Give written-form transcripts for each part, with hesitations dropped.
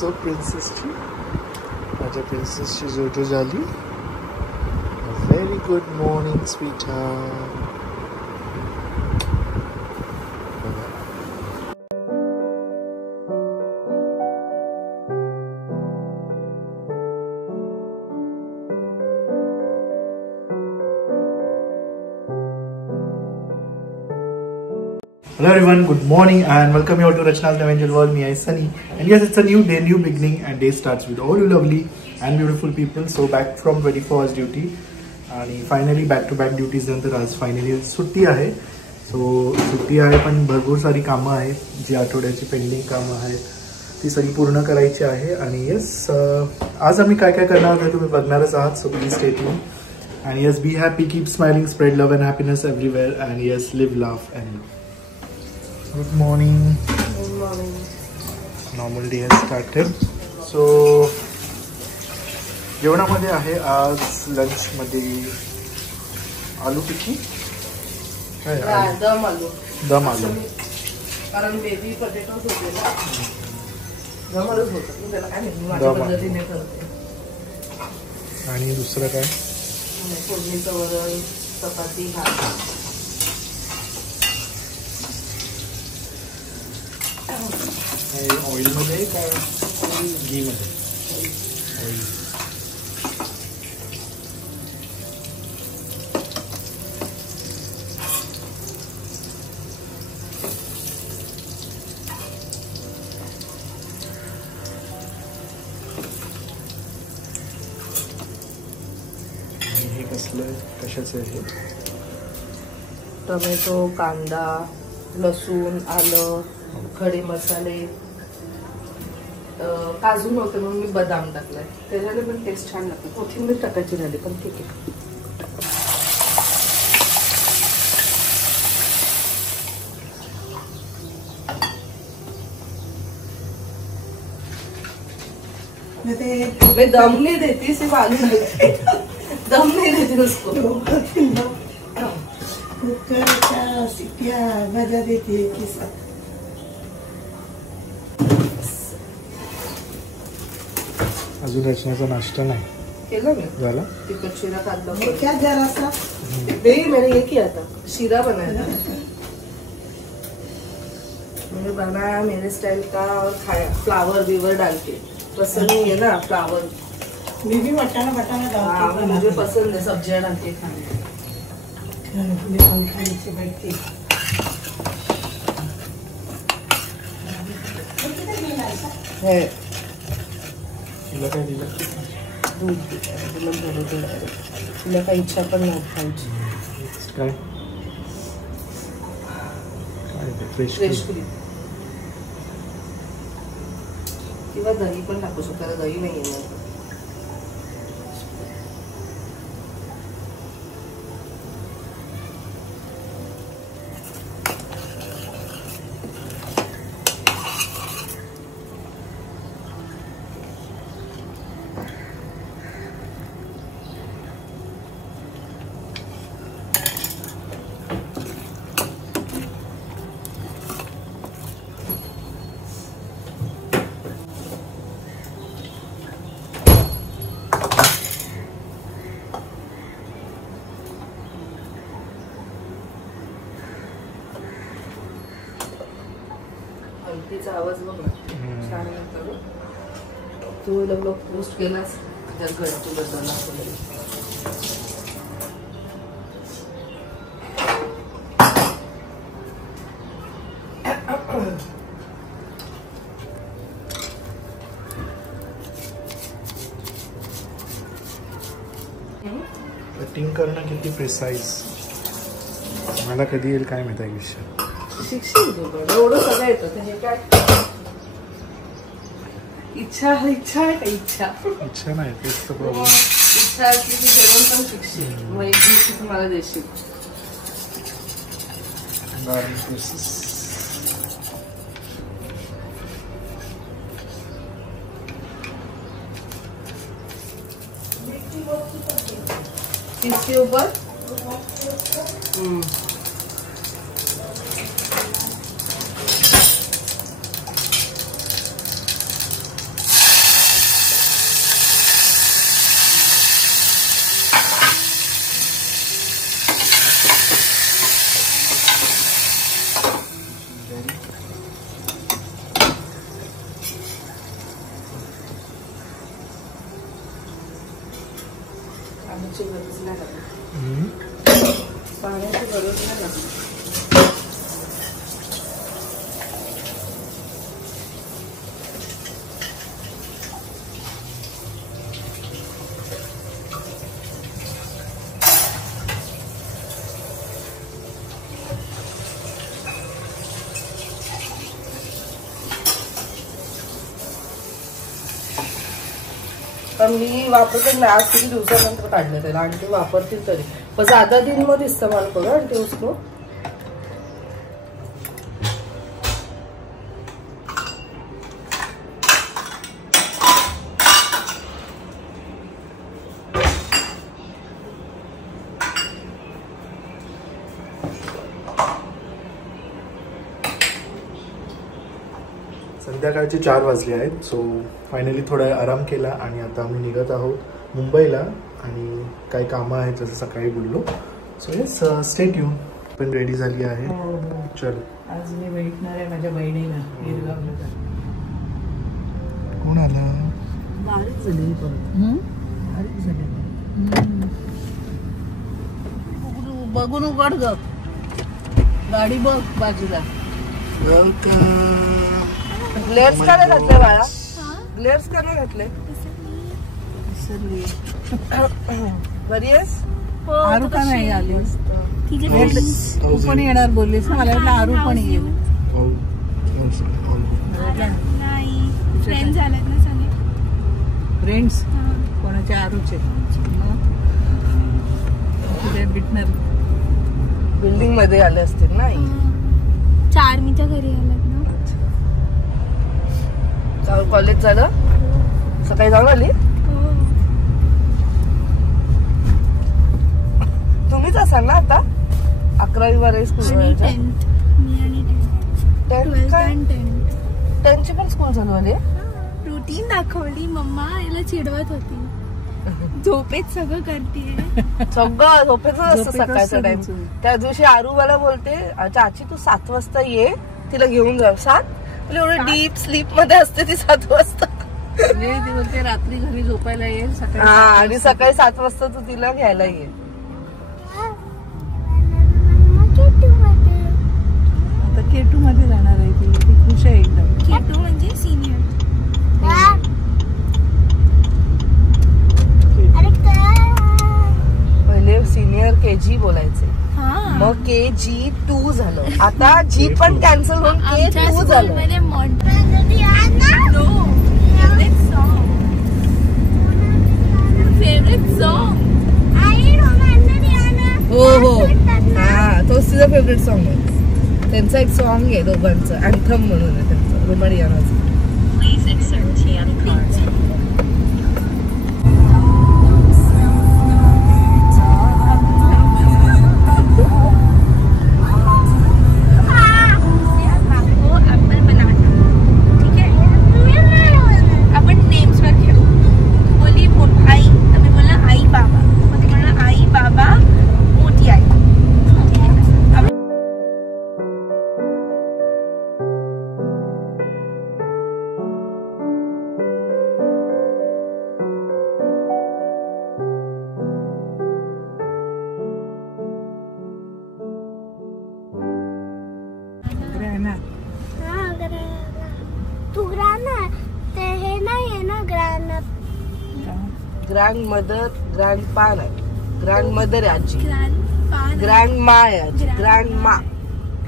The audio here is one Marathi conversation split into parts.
जो प्रिन्सेसची माझ्या प्रिन्सेसची जोजो झाली. Very good morning sweetheart. Hello everyone, good morning and welcome you all to Rachna's New Angel World. Me is Sunny and yes, it's a new day, new beginning and day starts with all you lovely and beautiful people. So back from 24 hours duty and finally back to back duties नंतर आज finally सुट्टी आहे. So सुट्टी आहे पण भरपूर सारी कामं आहेत जी आठवड्याची पेंडिंग कामं आहेत ती सगळी पूर्ण करायची आहे. आणि यस आज आम्ही काय काय करणार आहोत तुम्ही बघणारच आहात. So please stay tune and yes, be happy, keep smiling, spread love and happiness everywhere and yes, live, laugh and love. Good morning. Good morning. Normal day has started. So जेवणामध्ये आहे आज लंच मध्ये आलू टिक्की दम आलू कारण बेबी पोटॅटोज होते ना दम आलूच होतं त्याला काय नाही माझ्या पद्धतीने करते. आणि दुसरं काय फोडणीचं वरण चपाती भात. ऑइल मध्ये का घी मध्ये ऑइल. हे कसलं कशाचं आहे. टोमॅटो कांदा लसूण आलं खडे मसाले काजू नव्हते म्हणून मी बदाम टाकलाय त्याच्याने पण टेस्ट छान लागते. कोथिंबीर टाकायची झाली पण ठीक आहे. मैं दम नहीं देती सिर्फ आलू दम नहीं देती उसको. कुकरच्या शिट्या मजा देते. अजून रचण्याचा नाश्ता नाही केला मी. झाला तिखट शिरा कांदा क्या जरा सा मैंने ये किया था शीरा बनाया था. मैंने बनाया मेरे स्टाइल का और खाया फ्लावर बीवर डाल के. पसंद नहीं है ना फ्लावर. मी भी मटाना हाँ मुझे पसंद है सब्जियां डाल के खाने. नीचे बैठती है तिला काय दिलं दूध तिला काही इच्छा पण नाही खायची. काय फ्रेश फ्रेश क्रीम किंवा दही पण टाकू शकता. दही नाही आहे तिचा आवाज बघ ना छान आहे. तू लग्न पोस्ट केलास त्यात घरची बदलला कटिंग करणं किती प्रिसाइज मला कधी येईल काय माहिती आहे विषय. शिक्षण एवढं सगळं येतं म्हणजे काय इच्छा आहे का इच्छा नाही तेच तर प्रॉब्लेम. इच्छा असली की जेवण पण शिकशील मग एक दिवशी तुम्हाला देशील. इसके ऊपर पाण्याची गरज नाही ना. पण मी वापरते ना, आज किती दिवसानंतर काढलं त्याला आणि ते वापरतील तरी पण ज्यादा दिन मध्ये इस्तेमाल करो आणि ते उसको संध्याकाळचे 4 वाजले आहेत. सो फायनली थोडा आराम केला आणि आता आम्ही निघत आहोत मुंबईला आणि काही कामं आहेत जसं सकाळी बोललो. So yes stay tune. पण रेडी झाली आहे. चल आज मी भेटणार आहे माझ्या बहिणीला गिरगावला. कोण आला? बारीक झाली परत. बारीक झाली. बघून उघड ग गाडी बघ बाजूला. ग्लेअर्स का नाही घातले बाळा? ग्लेअर्स का नाही घातले? बरी आहेस? आरू का नाही आली? तू पण येणार बोललीस ना, मला वाटलं आरू पण येईल. फ्रेंड्स कोणाच्या? आरूचे. भेटणार बिल्डिंग मध्ये आले असतील ना. चार्मीच्या घरी आलात ना. कॉलेज झालं? सकाळी जाऊन आली? तुम्हीच असाल ना आता? 11वी-12वी स्कूल. 10th ची पण स्कूल चालू आली? रुटीन दाखवली. मम्मा याला चिडवत होती, झोपेत सगळं करतीये. सगळं झोपेच असतं सकाळचा टाइम. त्या दिवशी आरू मला बोलते, चाची तू 7 वाजता ये, तिला घेऊन जा. 7? एवढं डीप स्लीप मध्ये असते ती 7 वाजता. ती बोलते रात्री घरी झोपायला येईल सकाळी. हा, आणि सकाळी 7 वाजता तू तिला घ्यायला ये. आता K2 मध्ये जाणार आहे ती. ती खुश आहे एकदम. K2 म्हणजे सिनियर. पहिले सिनियर KG बोलायचे, मग KG2 झालं. आता जी पण कॅन्सल होऊन K2 झालं. हो हो, हा तोच तिचा फेवरेट सॉन्ग आहे. त्यांचा एक सॉन्ग आहे दोघांचं, अँथम म्हणून आहे त्यांचं, रोमाडियानाचं. ग्रँड मदर, ग्रँड पा नाही, ग्रँड मदर आहे आजी, ग्रँड मा आहे आजी, ग्रँड मा.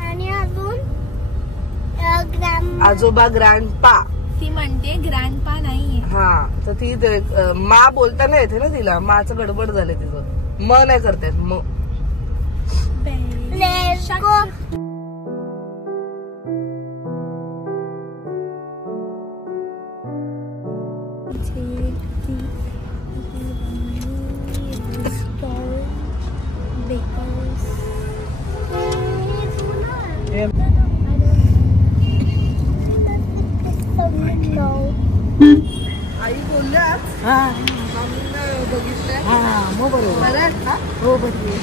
आणि अजून आजोबा ग्रँड पा. ती म्हणते ग्रँड पा नाहीये. हा, तर ती मा बोलताना येते ना तिला. माचं गडबड झालंय तिचं, म नाही करतायत म. आई बोलल्या बघितलंय. मग बरोबर. हो बरोबर.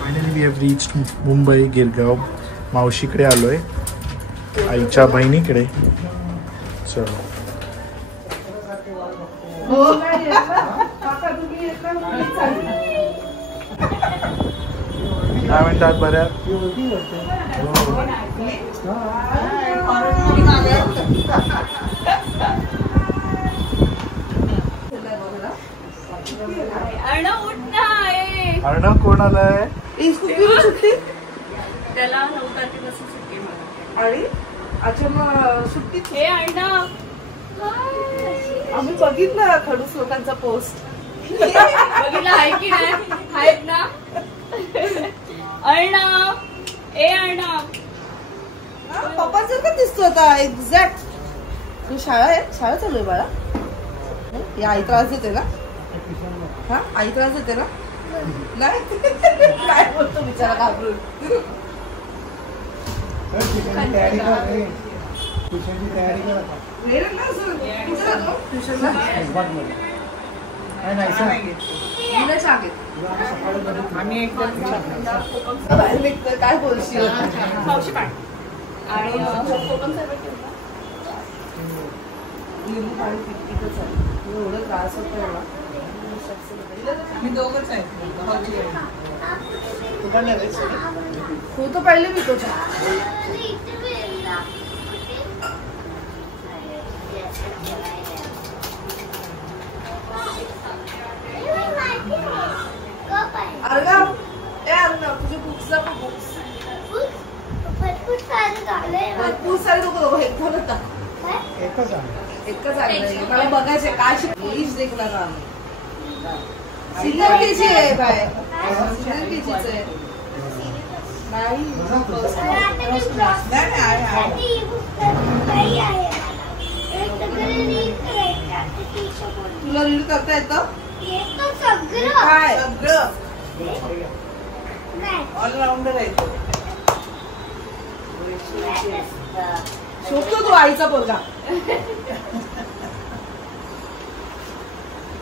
Finally we have reached Mumbai Girgaon. मावशीकडे आलोय, आईच्या बहिणीकडे. चलो काय म्हणतात बऱ्या अर्णव कोण आलाय सुट्टी त्याला 9 तारखेपासून सुट्टी मला आणि अच्छा मग सुट्टी हे अर्णव आम्ही बघितलं खडूस लोकांचा पोस्ट बघितला आहे की नाही आहेत ना अर्णव ए अर्णव पप्पांचं का दिसतो आता एक्झॅक्ट तू शाळा चालू आहे बाळा या आई त्रास देते ना हा आई त्रास देते ना नाही काय बोलतो बिचारा घाबरून आम्ही एकदम काय बोलशील मावशी पाठ आणि कोकण लिंबू पाणी पिकच आहे एवढं त्रास होतो एवढा मी दोघंच आहे तू तर पहिले मी तो अर्णव ए अर्णव तुझे बुक्स पण बुक्स भरपूर सारे लोक हे झालं का एकच आलं मला बघायचं काय शिकलीच देखणार आम्ही सिनियर केजी आहे बाय सिनियर केजीच आहे तुला रीड करता येतं काय सगळं ऑलराऊंडर आहे शोधतो तू आईचा पोरगा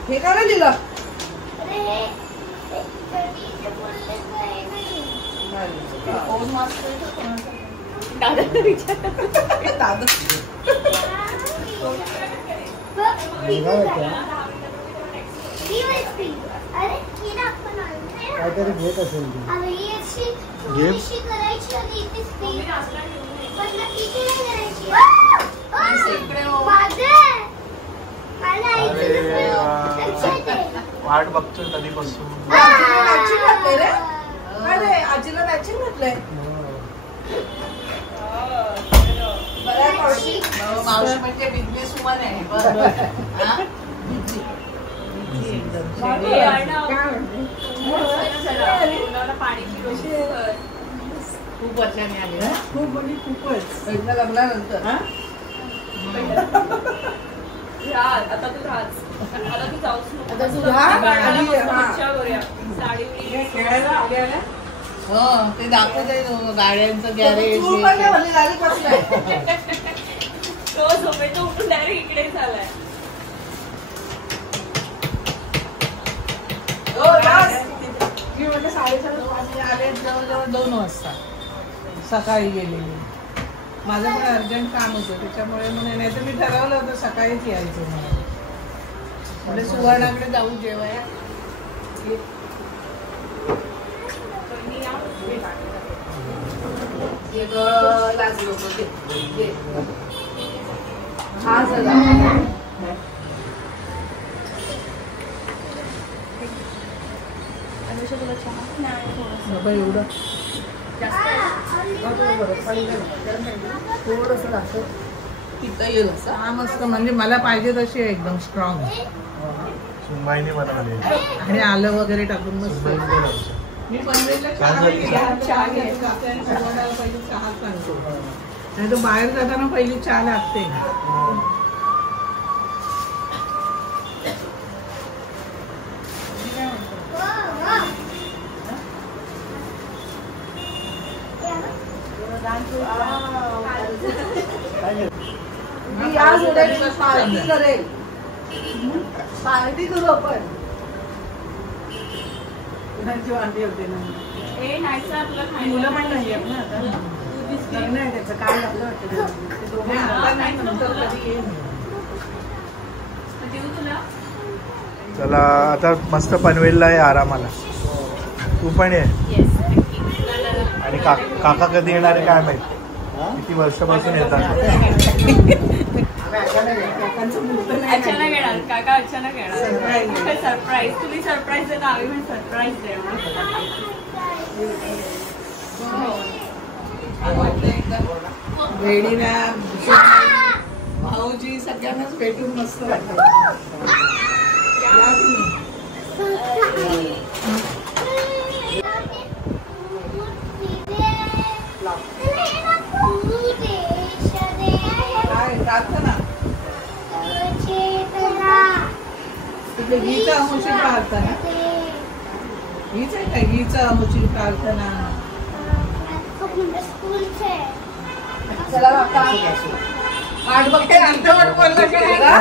हे काय लिहिलं दादा विचार दादा काहीतरी घेत असेल वाट बघतोय कधीपासून अरे आजीला मॅचिंग घातलंय मावशी म्हणजे बिझनेस वुमन आहे पाणी खूप वर्षांनी आले खूप म्हणजे खूपच लग्न लागल्यानंतर आता तू राहत आता तू जाऊच नको. आता तू राहा. मच्छा करूया. साडी बिडी खेळायला आल्या हो ते दाखवते गाड्यांचं गॅरेज तू पण नाही म्हणली, गाडी बसलाय. तो झोपेतो उठून डायरेक्ट इकडेच आलाय. मी म्हणजे 7:30 वाजता आले, जवळजवळ 2 वाजता सकाळी गेलेली. माझं पण अर्जंट काम होतं त्याच्यामुळे म्हणून नाही तर मी ठरवलं होतं सकाळीच यायचं मला. म्हणजे सुवर्णाकडे जाऊ जेवाया. हा चला बाबा एवढं थोडस असं तिथं येईल असं. हा मस्त म्हणजे मला पाहिजे तशी आहे एकदम स्ट्रॉंग सुनबाईने बनवली आणि आलं वगैरे टाकून मस्त. मी पनवेलला चहा घ्यायचा आणि सुवर्णाला पहिली चहा सांगतो नाही तर बाहेर जाताना पहिली चहा लागते. मी या जोड्याची पार्टी करेल. पार्टी करू आपण. कुणाची वांटी होते ना ए नाहीचा तुला मुलं पण नाही आहेत ना आता. लग्न आहे त्याचं काय लागलं वाटतं. आता नाही नंतर कधी येईल. चला आता मस्त पनवेलला आहे आरामाला. तू पण ये. आणि काका कधी येणार आहे काय माहित. किती वर्षापासून येतात. अचानक येणार काका, अचानक येणार. सरप्राईज. तुम्ही सरप्राईज देता, आम्ही पण सरप्राईज देणार. भेडीला भाऊजी सगळ्यांनाच भेटून मस्त वाटतं. या तुम्ही. काय प्रार्थना तिथे गीता अमुची प्रार्थना. हीच आहे का गीता अमुची प्रार्थना. चला काका. वाट बघते अर्धवट बोललं की नाही का?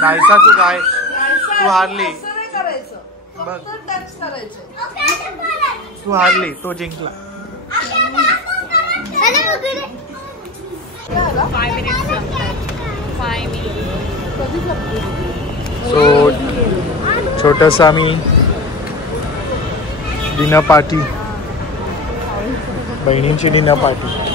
नाहीसा तू काय तू हारली. असं नाही करायचं, बघ. फक्त टच करायचं. तू हारली, तो जिंकला. सो छोटंसं आम्ही डिनर पार्टी, बहिणींची डिनर पार्टी.